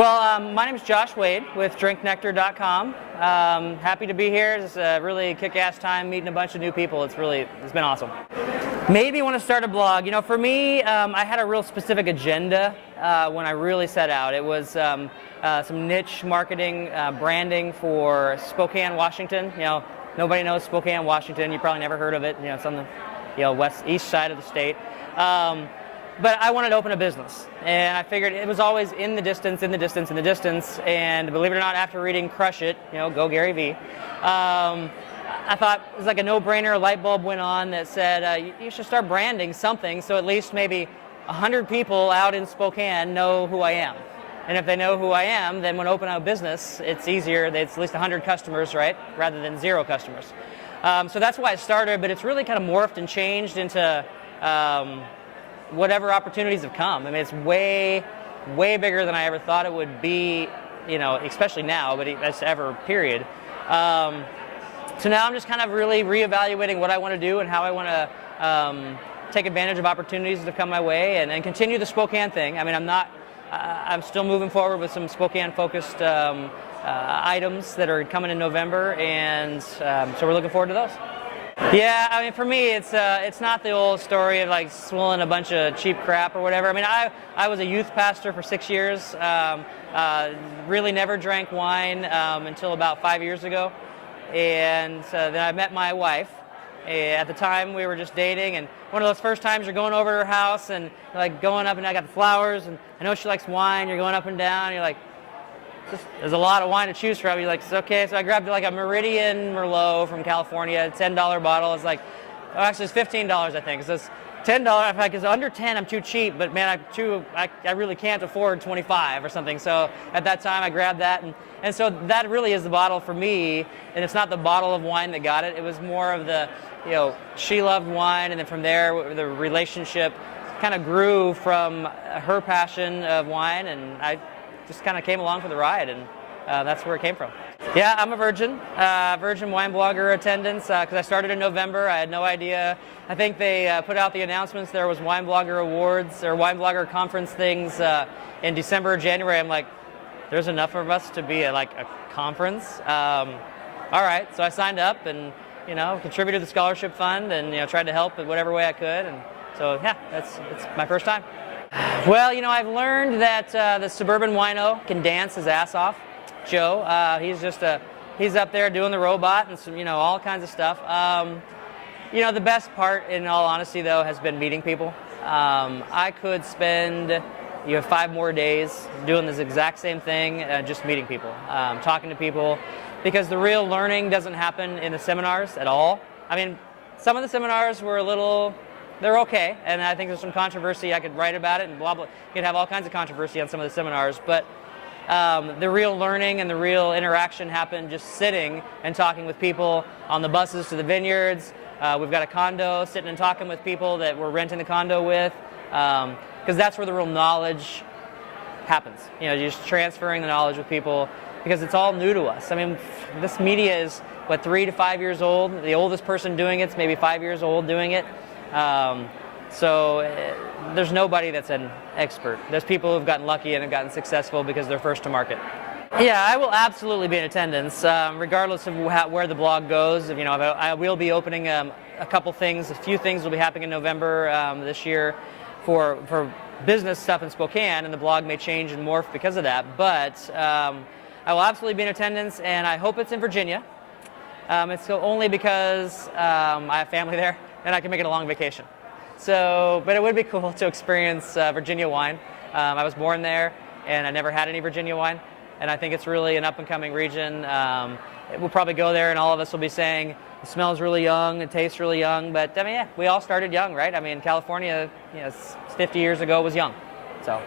My name is Josh Wade with DrinkNectar.com. Happy to be here. It's a really kick-ass time meeting a bunch of new people. It's been awesome. Maybe want to start a blog. You know, for me, I had a real specific agenda when I really set out. It was some niche marketing, branding for Spokane, Washington. You know, nobody knows Spokane, Washington. You probably never heard of it. You know, it's on the east side of the state. But I wanted to open a business, and I figured it was always in the distance, and believe it or not, after reading Crush It, go Gary Vee, I thought it was like a no-brainer. A light bulb went on that said, you should start branding something so at least maybe 100 people out in Spokane know who I am. And if they know who I am, then when I open a business, it's easier. It's at least 100 customers, right, rather than 0 customers. So that's why it started, but it's really kind of morphed and changed into whatever opportunities have come. I mean, it's way bigger than I ever thought it would be, especially now, but that's ever, period. So now I'm just kind of really reevaluating what I want to do and how I want to take advantage of opportunities that have come my way and continue the Spokane thing. I mean, I'm still moving forward with some Spokane-focused items that are coming in November, and so we're looking forward to those. Yeah, I mean, for me, it's not the old story of like swilling a bunch of cheap crap or whatever. I mean, I was a youth pastor for 6 years. Really never drank wine until about 5 years ago, and then I met my wife. At the time, we were just dating, and one of those first times you're going over to her house and like going up, and I got the flowers, and I know she likes wine. You're going up and down. You're like, there's a lot of wine to choose from. You're like, okay, so I grabbed like a Meridian Merlot from California, $10 bottle. It's like, oh, actually it's $15, I think. So it's $10. I'm like, it's under 10, I'm too cheap, but man, I really can't afford 25 or something. So at that time, I grabbed that, and so that really is the bottle for me. And it's not the bottle of wine that got it. It was more of the, she loved wine, and then from there, the relationship kind of grew from her passion of wine, and I just kind of came along for the ride, and that's where it came from. Yeah, I'm a virgin wine blogger attendance, because I started in November. I had no idea. I think they put out the announcements. There was wine blogger awards or wine blogger conference things in December or January. I'm like, there's enough of us to be at like a conference. All right, so I signed up and contributed to the scholarship fund and tried to help in whatever way I could. And so yeah, it's my first time. Well, I've learned that the suburban wino can dance his ass off. Joe, he's up there doing the robot and some, all kinds of stuff. The best part, in all honesty, though, has been meeting people. I could spend 5 more days doing this exact same thing, just meeting people, talking to people, because the real learning doesn't happen in the seminars at all. I mean, some of the seminars were they're okay, and I think there's some controversy. I could write about it and blah, blah. You could have all kinds of controversy on some of the seminars, but the real learning and the real interaction happened just sitting and talking with people on the buses to the vineyards. We've got a condo, sitting and talking with people that we're renting the condo with, because that's where the real knowledge happens. You're just transferring the knowledge with people, because it's all new to us. I mean, this media is, 3 to 5 years old? The oldest person doing it's maybe 5 years old doing it. So there's nobody that's an expert. There's people who've gotten lucky and have gotten successful because they're first to market. Yeah, I will absolutely be in attendance, regardless of where the blog goes. I will be opening a few things will be happening in November this year for business stuff in Spokane, and the blog may change and morph because of that. But I will absolutely be in attendance, and I hope it's in Virginia. It's only because I have family there, and I can make it a long vacation. But it would be cool to experience Virginia wine. I was born there, and I never had any Virginia wine, and I think it's really an up-and-coming region. We'll probably go there, and all of us will be saying, it smells really young, it tastes really young, but I mean, yeah, we all started young, right? I mean, California, 50 years ago was young, so.